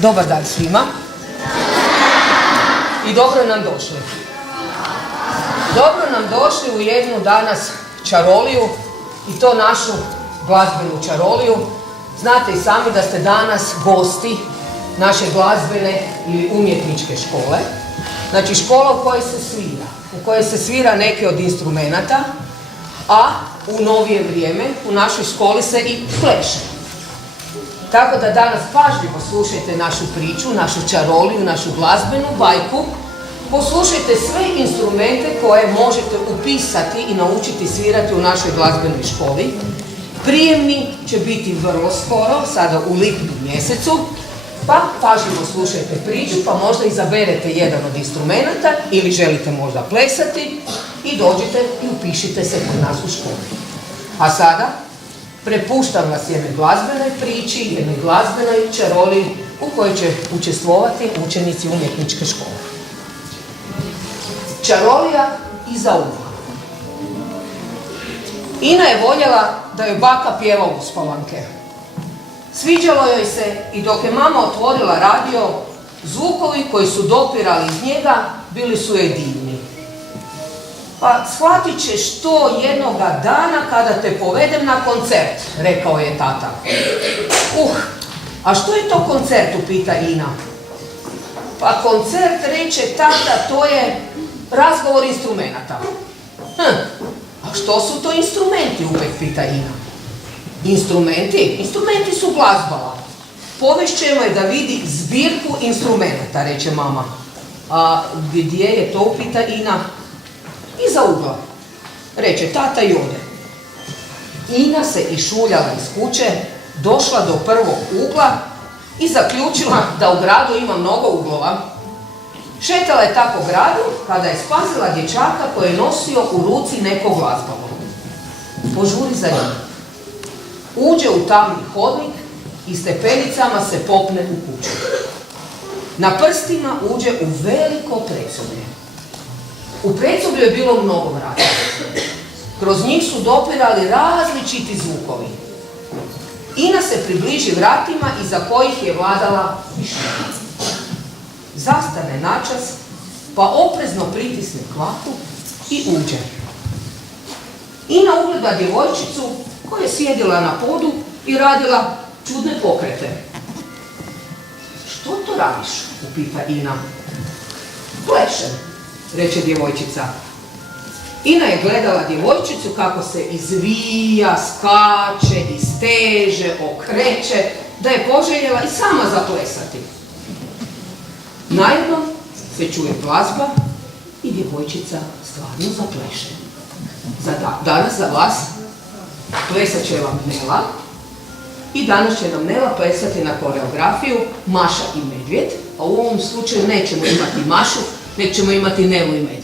Dobar dan svima. I dobro nam došli. Dobro nam došli u jednu danas čaroliju i to našu glazbenu čaroliju. Znate i sami da ste danas gosti naše glazbene ili umjetničke škole. Znači škola u kojoj se svira. U kojoj se svira neki od instrumenata, a u novije vrijeme u našoj školi se i pleše. Tako da danas pažljivo slušajte našu priču, našu čaroliju, našu glazbenu bajku. Poslušajte sve instrumente koje možete upisati i naučiti svirati u našoj glazbenoj školi. Prijemni će biti vrlo skoro, sada u lipnju mjesecu, pa pažljivo slušajte priču, pa možda izaberete jedan od instrumenata ili želite možda plesati i dođite i upišite se kod nas u školi. A sada prepuštam vas jednoj glazbenoj priči, jednoj glazbenoj čaroliji u kojoj će učestvovati učenici umjetničke škole. Čarolija iza ugla. Ina je voljela da joj baka pjeva uspavanke. Sviđalo joj se i dok je mama otvorila radio, zvukovi koji su dopirali iz njega bili su joj divni. Pa shvatit ćeš to jednoga dana kada te povedem na koncert, rekao je tata. A što je to koncert, upita Ina. Pa koncert, reče tata, to je razgovor instrumenata. A što su to instrumenti, opet pita Ina. Instrumenti? Instrumenti su glazbala. Povešćemo je da vidi zbirku instrumenta, reče mama. A gdje je to, pita Ina? Iza ugla, reče tata i ode. Ina se išuljala iz kuće, došla do prvog ugla i zaključila da u gradu ima mnogo uglova. Šetala je tako gradu kada je spasila dječaka koji je nosio u ruci neko glazbalo. Požuri za njim. Uđe u tamni hodnik i stepenicama se popne u kuću. Na prstima uđe u veliko predsoblje. U predsoblju je bilo mnogo vrata. Kroz njih su dopirali različiti zvukovi. Ina se približi vratima iza kojih je vladala tišina. Zastane načas, pa oprezno pritisne kvaku i uđe. Ina ugleda djevojčicu koja je sjedila na podu i radila čudne pokrete. Što to radiš? Upita Ina. Plešem, reče djevojčica. Ina je gledala djevojčicu kako se izvija, skače, isteže, okreće, da je poželjela i sama zaplesati. Najednom se čuje glazba i djevojčica stvarno zapleše. Danas za vas plesat će vam Nela i danas će nam Nela plesati na koreografiju Maša i Medvjed, a u ovom slučaju nećemo imati Mašu, nek ćemo imati Nelu i Medvjeda.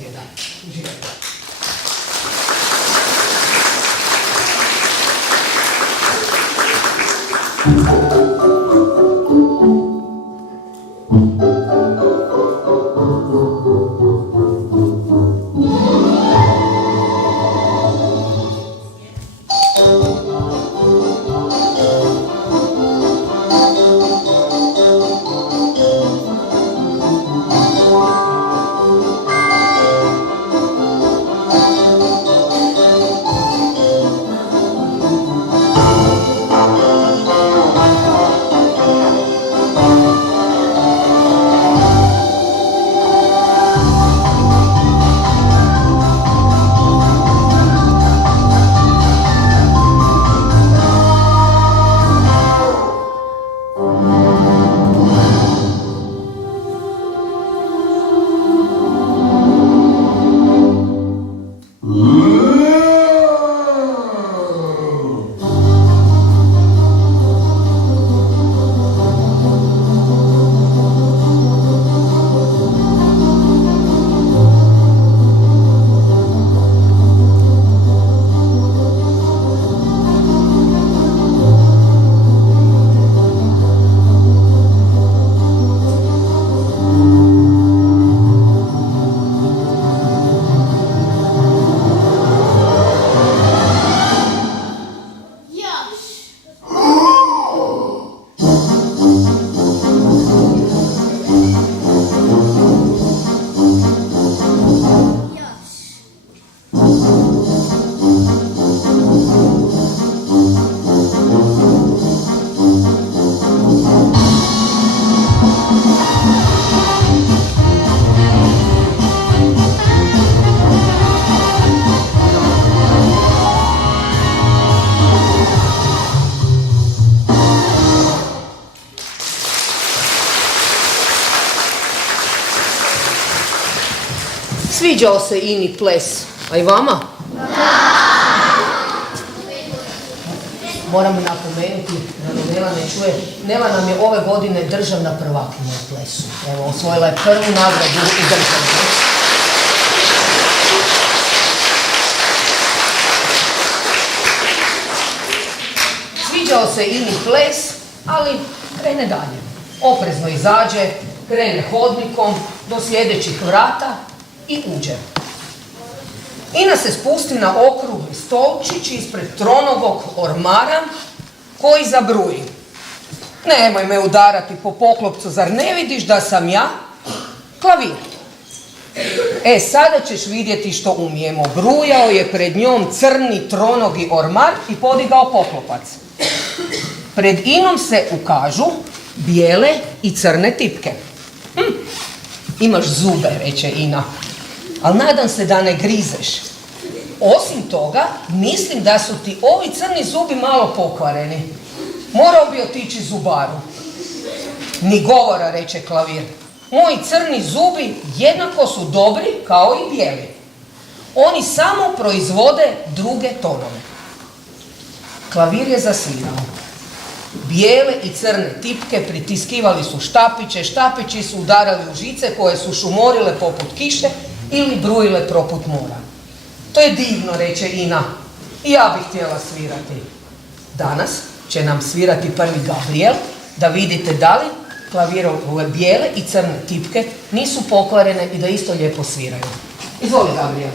Sviđao se Ini ples, a i vama? Moram napomenuti, da Nela ne čuje, Nela nam je ove godine državna prvakinja u plesu. Evo, osvojila je prvu nagradu u državi. Sviđao se Ini ples, ali krene dalje. Oprezno izađe, krene hodnikom do sljedećih vrata i uđe. Ina se spusti na okrugli stolčić ispred tronovog ormara koji zabruji. Nemoj me udarati po poklopcu, zar ne vidiš da sam ja klavir? Sada ćeš vidjeti što umijemo. Brujao je pred njom crni tronogi ormar i podigao poklopac. Pred Inom se ukažu bijele i crne tipke. Imaš zube, reče Ina, ali nadam se da ne grizeš. Osim toga, mislim da su ti ovi crni zubi malo pokvareni. Morao bi otići zubaru. Ni govora, reče klavir. Moji crni zubi jednako su dobri kao i bijeli. Oni samo proizvode druge tonove. Klavir je zasvirao. Bijele i crne tipke pritiskivali su štapiće, štapići su udarali u žice koje su šumorile poput kiše ili brujile proput mora. To je divno, reče Ina. I ja bih htjela svirati. Danas će nam svirati prvi Gabriel, da vidite da li klavirove bijele i crne tipke nisu pokvarene i da isto lijepo sviraju. Izvoli, Gabriel.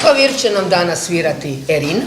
Klavir će nam danas svirati Erin.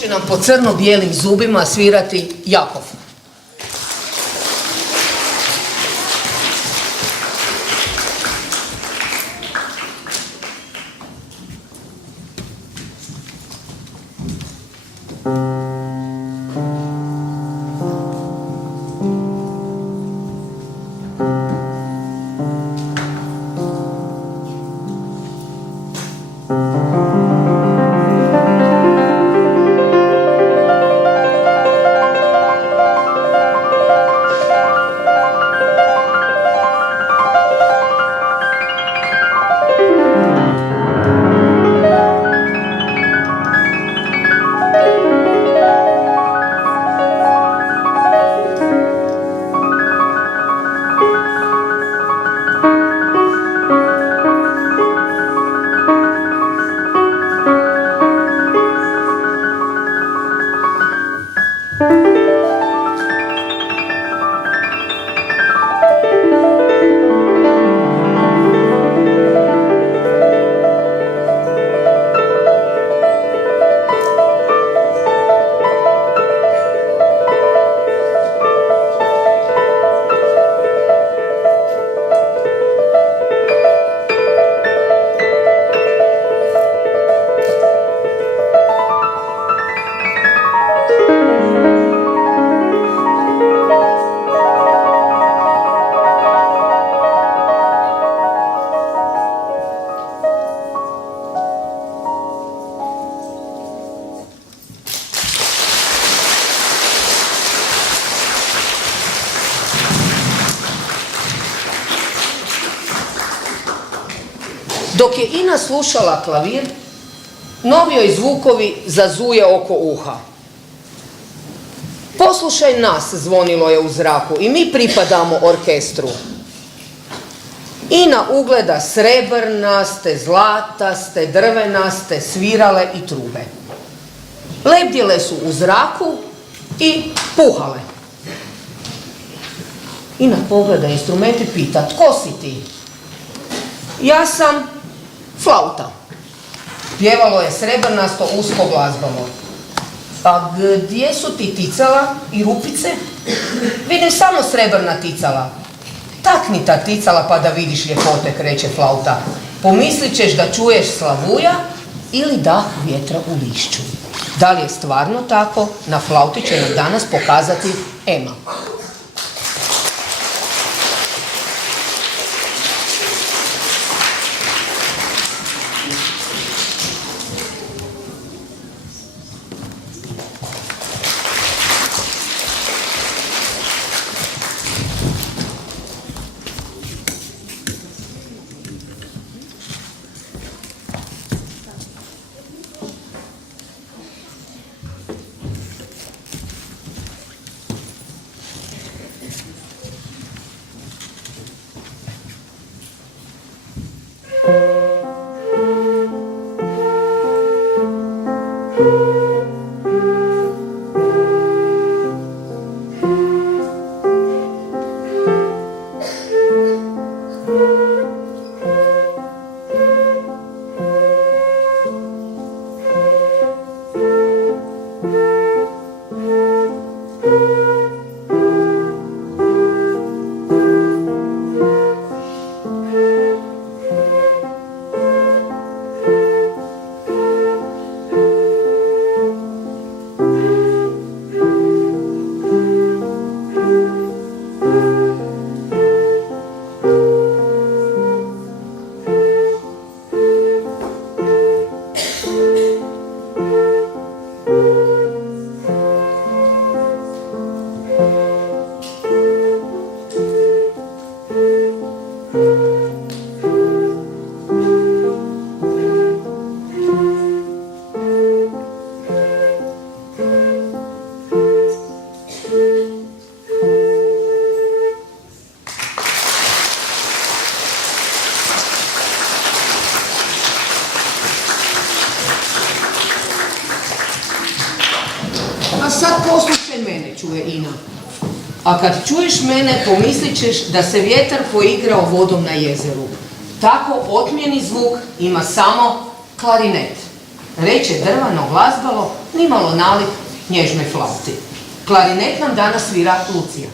Će nam po crno-bijelim zubima svirati Jakov. Dok je Ina slušala klavir, novi joj zvukovi zazuje oko uha. Poslušaj nas, zvonilo je u zraku, i mi pripadamo orkestru. Ina ugleda srebrnaste, zlataste, drvenaste, svirale i trube. Lebdjele su u zraku i puhale. Ina pogleda instrument i pita, tko si ti? Ja sam flauta. Pjevalo je srebrnasto usko glazbalo. A gdje su ti ticala i rupice? Vidim samo srebrna ticala. Takni ta ticala pa da vidiš ljepote, kreće flauta. Pomislit ćeš da čuješ slavuja ili dah vjetra u lišću. Da li je stvarno tako, na flauti će nam danas pokazati Ema. A sad poslušaj mene, čuje Ina. A kad čuješ mene, pomislit ćeš da se vjetar poigrao vodom na jezeru. Tako otmjeni zvuk ima samo klarinet. Reče drvano glazbalo, nimalo nalik nježnoj flauti. Klarinet nam danas svira Lucija.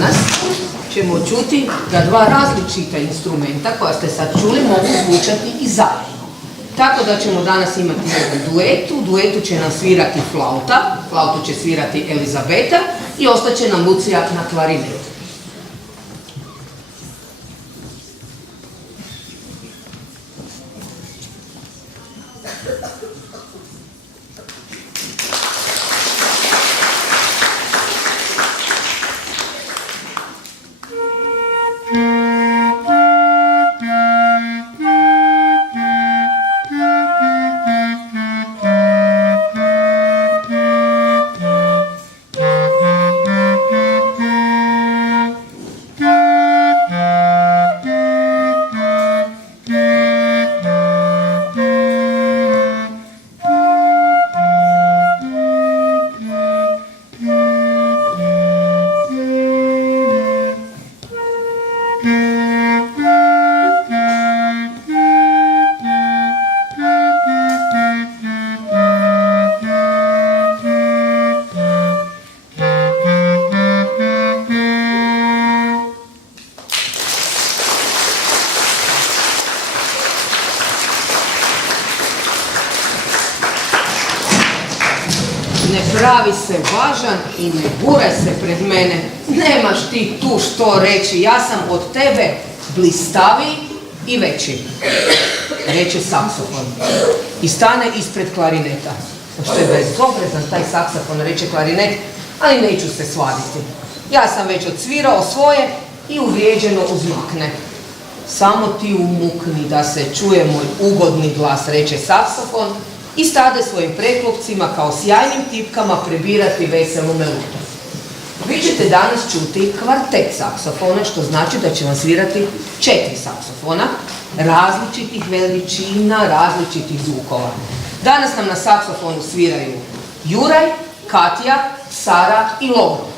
Danas ćemo čuti da dva različita instrumenta koja ste sad čuli mogu zvučati i zajedno. Tako da ćemo danas imati jedan duet, u duetu će nam svirati flauta, flautu će svirati Elizabeta i ostaće nam Lucija na klarinetu. Ne pravi se važan i ne guraj se pred mene, nemaš ti tu što reći, ja sam od tebe blistaviji i veći, reče saksofon i stane ispred klarineta. Što je bezobrazan taj saksofon, reče klarinet, ali neću se svaditi. Ja sam već odsvirao svoje i uvrijeđeno uzmakne. Samo ti umukni da se čuje moj ugodni glas, reče saksofon, i stade svojim preklopcima kao sjajnim tipkama prebirati veselu melodiju. Vi ćete danas čuti kvartet saksofona, što znači da će vam svirati 4 saksofona, različitih veličina, različitih zvukova. Danas nam na saksofonu sviraju Juraj, Katja, Sara i Lovro.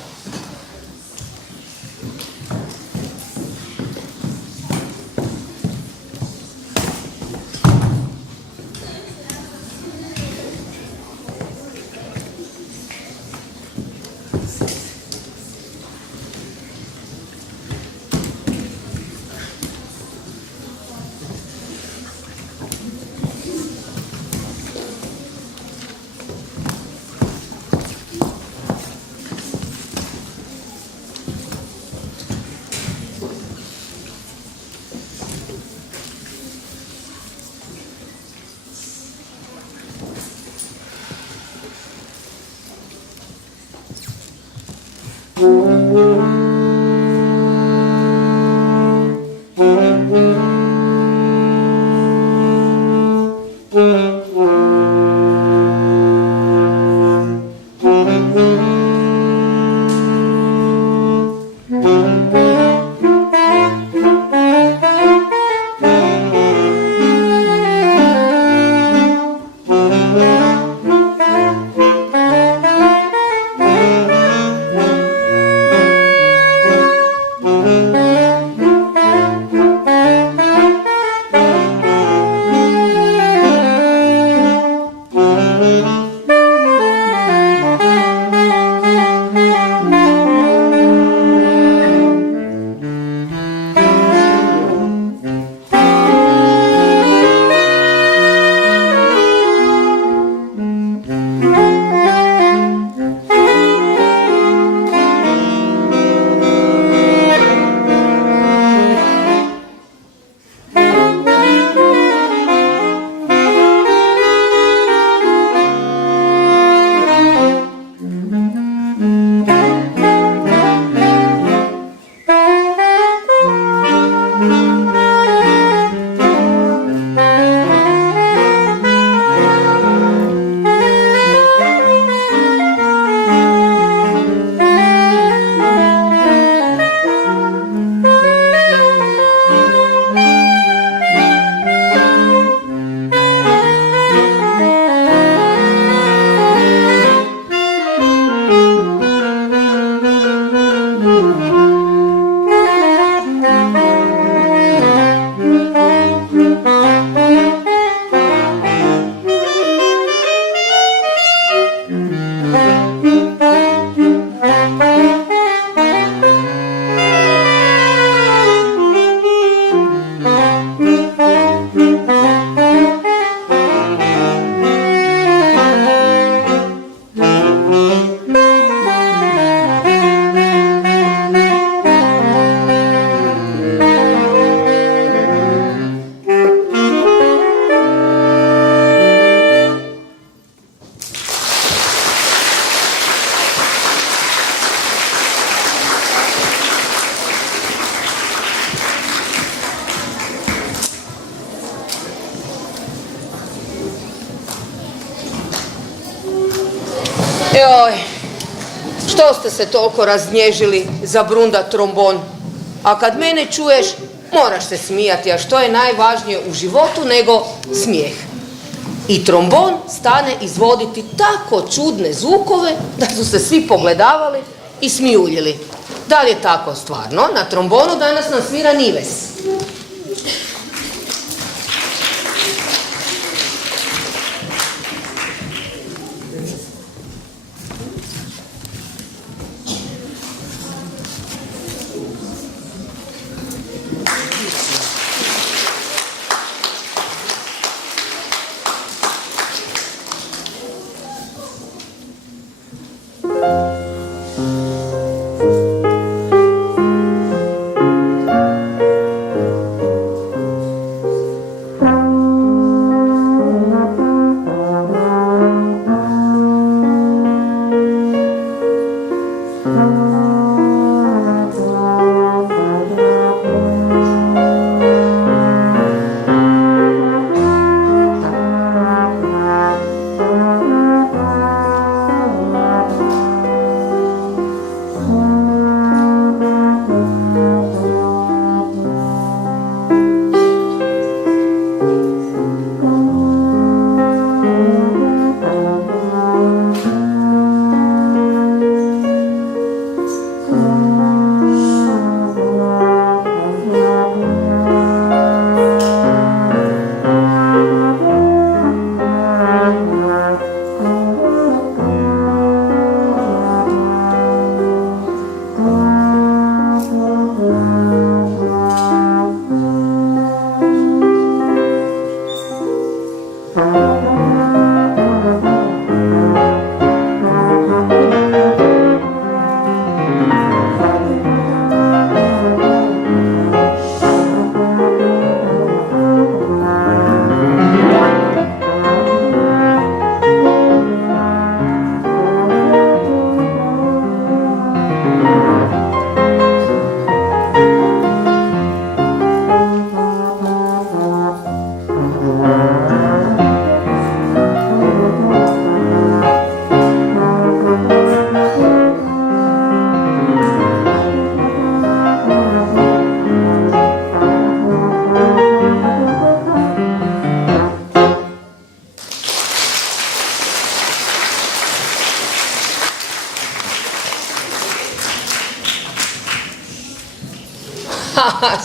Joj, što ste se toliko raznježili za brunda trombon? A kad mene čuješ, moraš se smijati, a što je najvažnije u životu nego smijeh. I trombon stane izvoditi tako čudne zvukove da su se svi pogledavali i smijuljili. Da li je tako stvarno? Na trombonu danas nam svira Nives.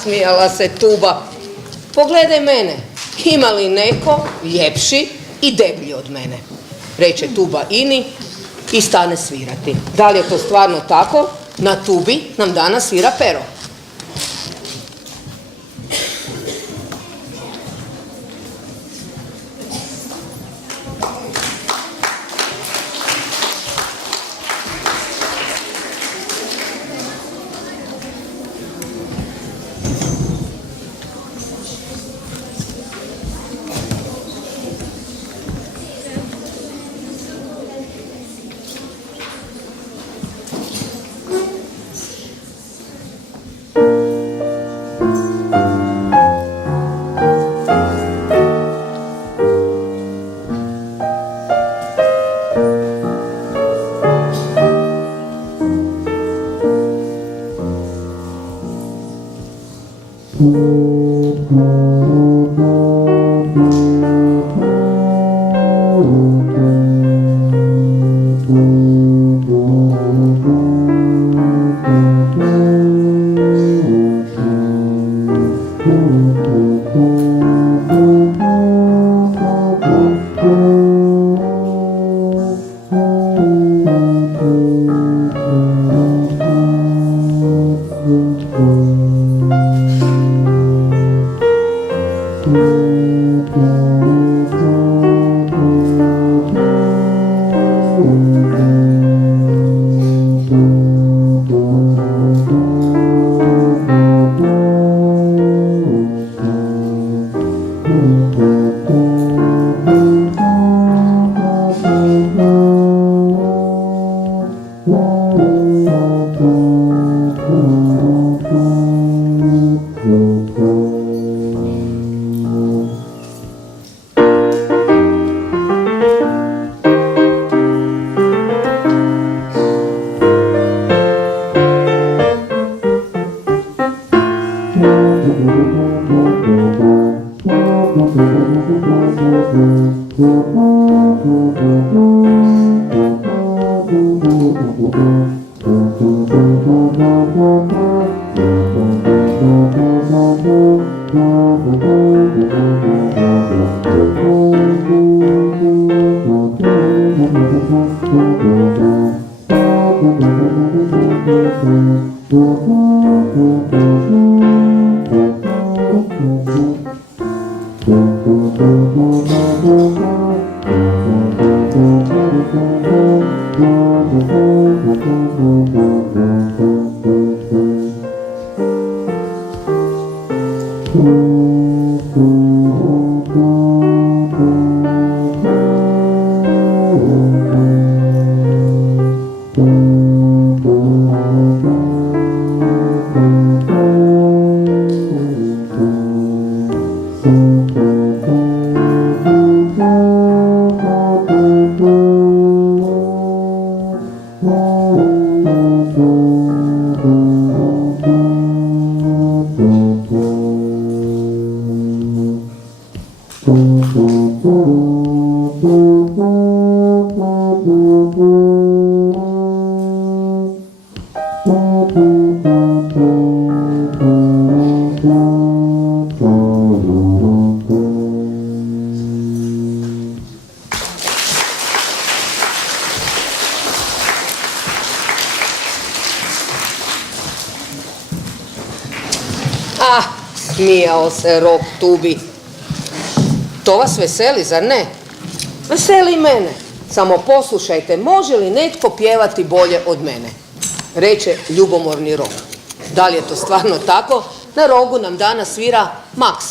Smijala se Tuba. Pogledaj mene, ima li neko ljepši i deblji od mene? Reče Tuba Ini i stane svirati. Da li je to stvarno tako? Na tubi nam danas svira Pero. Ah, smijao se Rok Tubi. To vas veseli, zar ne? Veseli mene. Samo poslušajte, može li netko pjevati bolje od mene? Reče ljubomorni Rok. Da li je to stvarno tako? Na rogu nam danas svira Maks.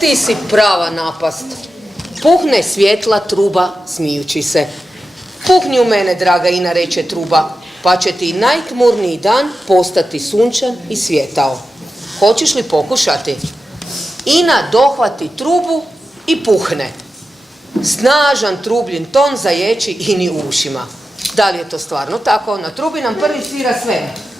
Ti si prava napast. Puhne svjetla truba smijući se. Puhni u mene, draga Ina, reče truba, pa će ti najtmurniji dan postati sunčan i svjetao. Hoćeš li pokušati? Ina dohvati trubu i puhne. Snažan trubljin ton zaječi Ini u ušima. Da li je to stvarno tako? Na trubi nam prvi svira Sven.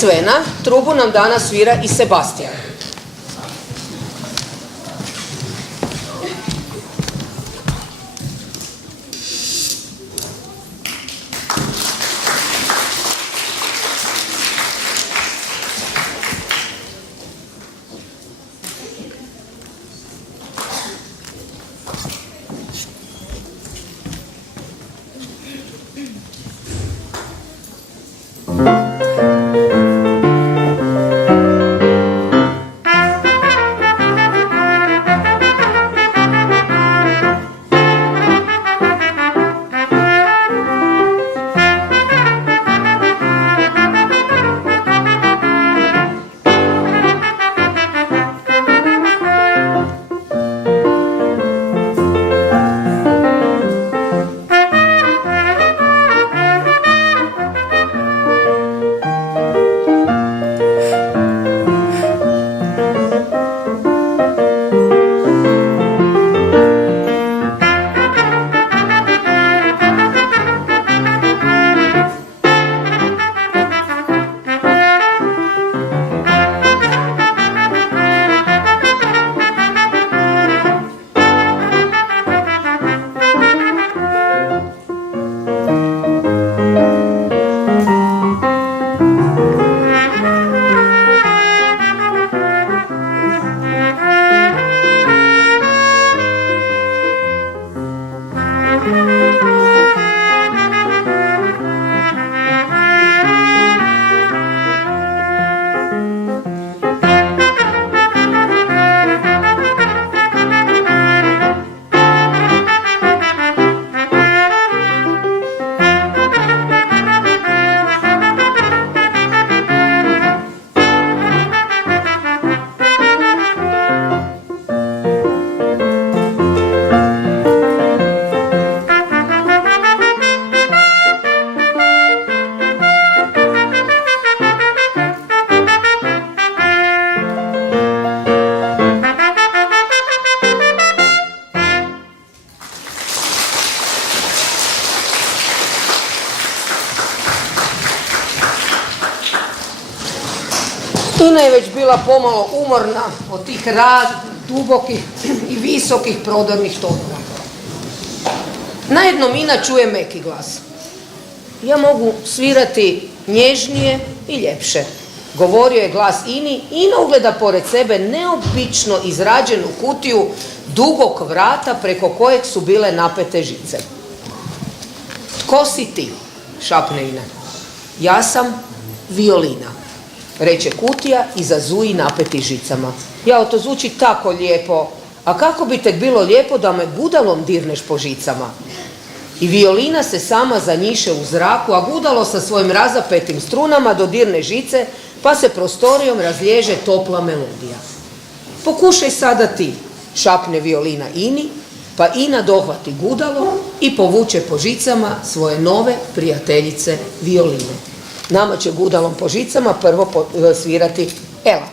Svena trubu nam danas svira i Sebastijan. Ina je već bila pomalo umorna od tih dubokih i visokih prodornih tonova. Najednom Ina čuje meki glas. Ja mogu svirati nježnije i ljepše, govorio je glas Ini. Ina ugleda pored sebe neobično izrađenu kutiju dugog vrata preko kojeg su bile napete žice. Tko si ti? Šapne Ina. Ja sam violina, reče kutija i zazuji napeti žicama. Jao, to zvuči tako lijepo. A kako bi tek bilo lijepo da me gudalom dirneš po žicama? I violina se sama zanjiše u zraku, a gudalo sa svojim razapetim strunama dodirne žice, pa se prostorijom razliježe topla melodija. Pokušaj sada ti, šapne violina Ini, pa Ina dohvati gudalo i povuče po žicama svoje nove prijateljice violine. Nama će gudalom po žicama prvo svirati Ela.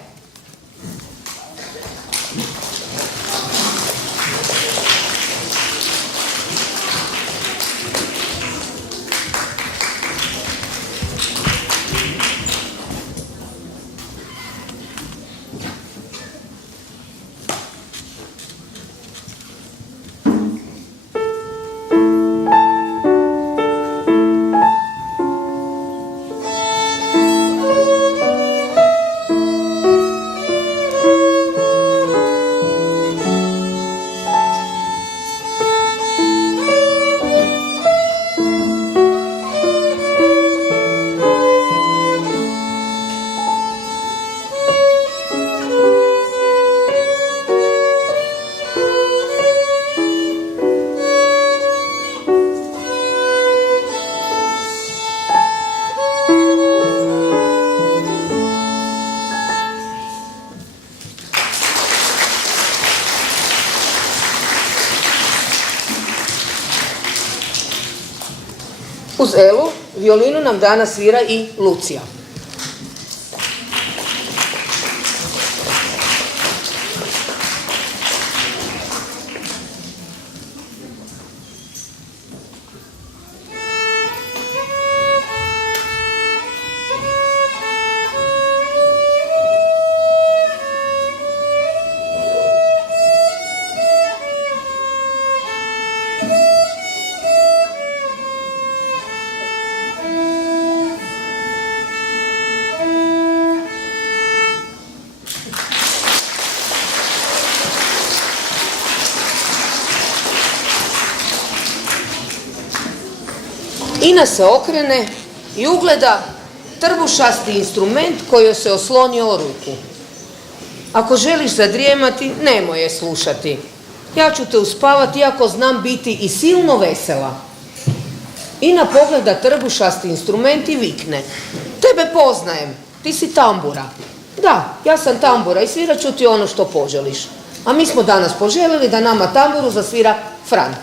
Uz Elu, violinu nam danas svira i Lucija. Ina se okrene i ugleda trbušasti instrument koji joj se oslonio o ruku. Ako želiš zadrijemati, nemoj je slušati. Ja ću te uspavati, iako znam biti i silno vesela. Ina pogleda trbušasti instrument i vikne. Tebe poznajem, ti si tambura. Da, ja sam tambura i svirat ću ti ono što poželiš. A mi smo danas poželili da nama tamburu zasvira Fran.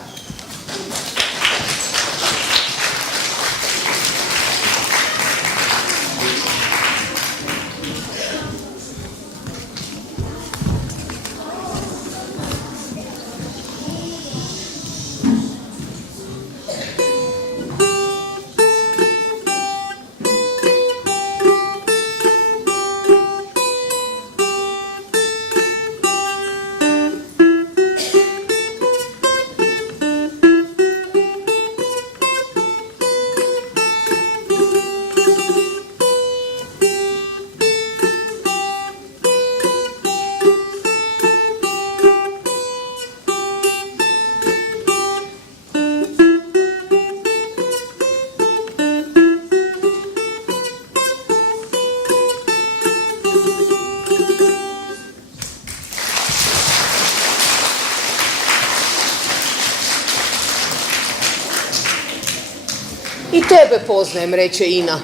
I tebe poznajem, reče Ina.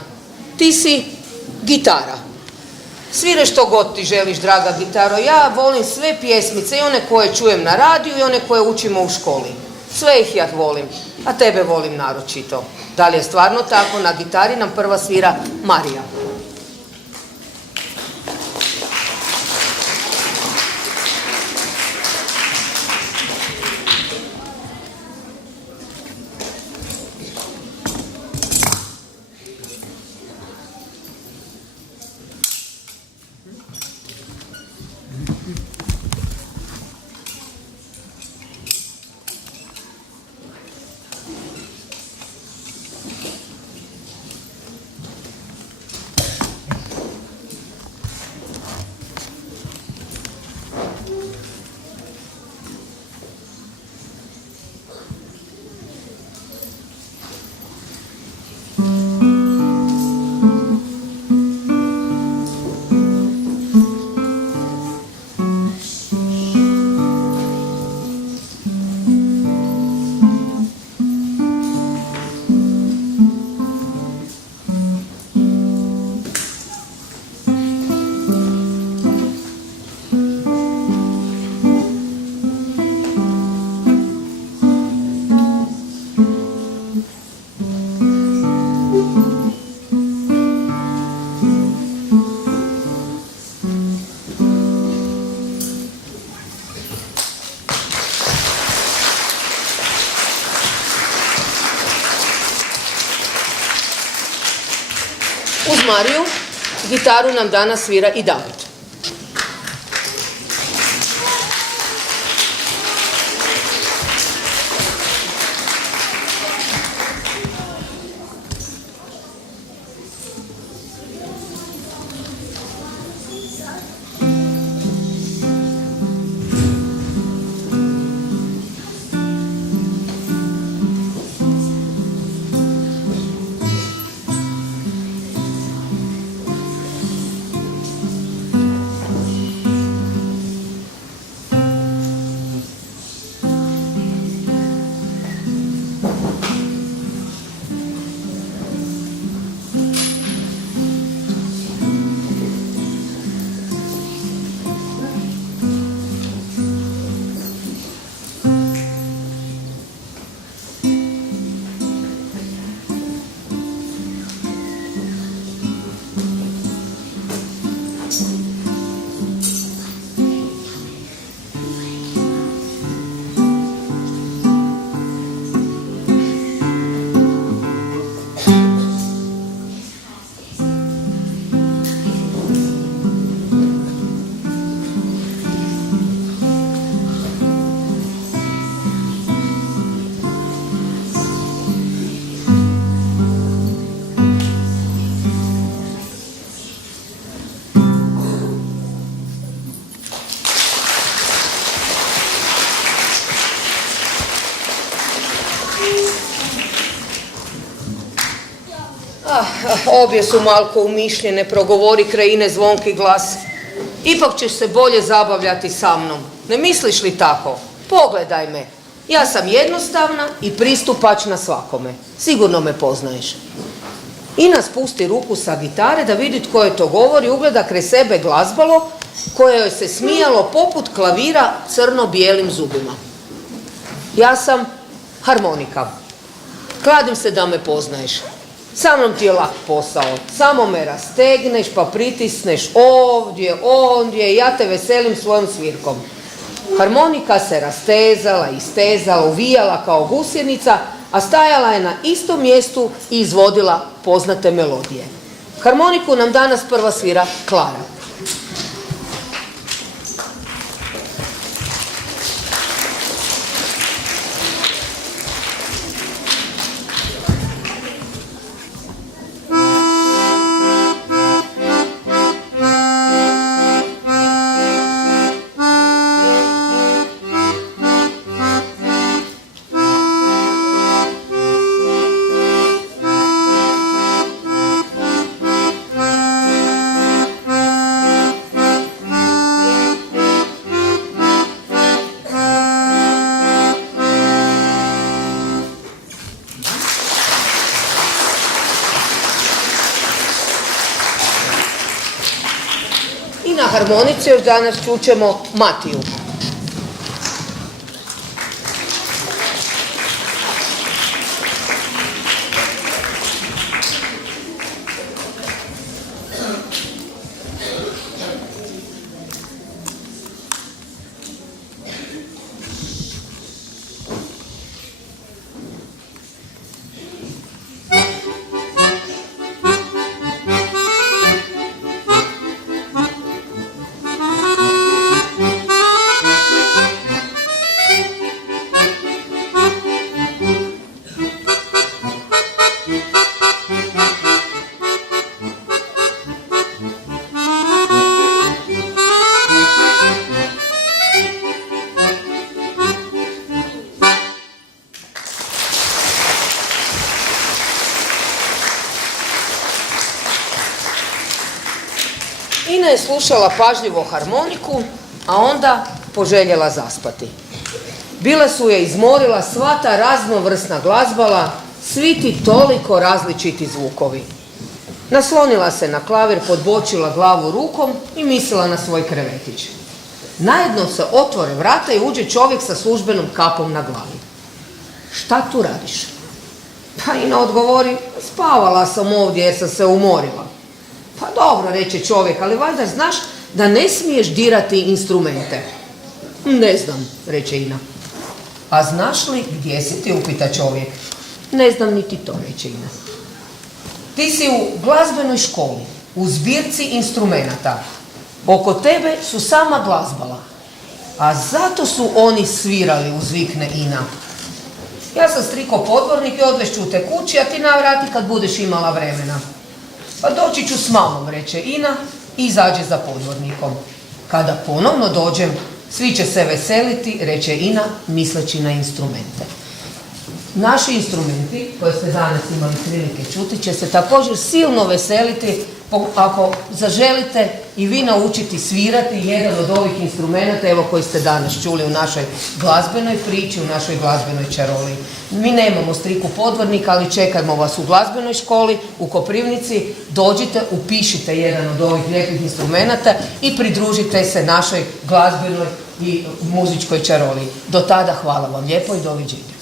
Ti si gitara. Svire što god ti želiš, draga gitaro. Ja volim sve pjesmice, i one koje čujem na radiju i one koje učimo u školi. Sve ih ja volim, a tebe volim naročito. Da li je stvarno tako? Na gitari nam prva svira Marija. Uz Mariju gitaru nam danas svira i David. obje su malko umišljene, progovori Krajine zvonki glas. Ipak ćeš se bolje zabavljati sa mnom. Ne misliš li tako? Pogledaj me. Ja sam jednostavna i pristupačna svakome. Sigurno me poznaješ. Ina spusti ruku sa gitare da vidi tko je to govori, ugleda kraj sebe glazbalo koje joj se smijalo poput klavira crno-bijelim zubima. Ja sam harmonika. Kladim se da me poznaješ. Sa mnom ti je lak posao. Samo me rastegneš pa pritisneš ovdje, ondje i ja te veselim svojom svirkom. Harmonika se rastezala, istezala, uvijala kao gusjenica, a stajala je na istom mjestu i izvodila poznate melodije. Harmoniku nam danas prva svira Klara. I na harmonici još danas čućemo Matiju. Ina je slušala pažljivo harmoniku, a onda poželjela zaspati. Bile su je izmorila sva ta raznovrsna glazbala, svi ti toliko različiti zvukovi. Naslonila se na klavir, podbočila glavu rukom i mislila na svoj krevetić. Najednom se otvore vrata i uđe čovjek sa službenom kapom na glavi. Šta tu radiš? Pa Ina odgovori, spavala sam ovdje jer sam se umorila. Pa dobro, reče čovjek, ali valjda znaš da ne smiješ dirati instrumente. Ne znam, reče Ina. A znaš li gdje si ti, upita čovjek. Ne znam niti to, reče Ina. Ti si u glazbenoj školi, u zbirci instrumenata. Oko tebe su sama glazbala. A zato su oni svirali, uzvikne Ina. Ja sam striko podvornik i odvešću te kući, a ti navrati kad budeš imala vremena. Pa doći ću s mamom, reče Ina i izađe za podvornikom. Kada ponovno dođem, svi će se veseliti, reče Ina, misleći na instrumente. Naši instrumenti, koje ste danas imali prilike čuti, će se također silno veseliti ako zaželite i vi naučiti svirati jedan od ovih instrumenta, evo koji ste danas čuli u našoj glazbenoj priči, u našoj glazbenoj čaroliji. Mi nemamo striku podvornika, ali čekajmo vas u glazbenoj školi u Koprivnici. Dođite, upišite jedan od ovih lijepih instrumenta i pridružite se našoj glazbenoj i muzičkoj čaroliji. Do tada hvala vam lijepo i doviđenja.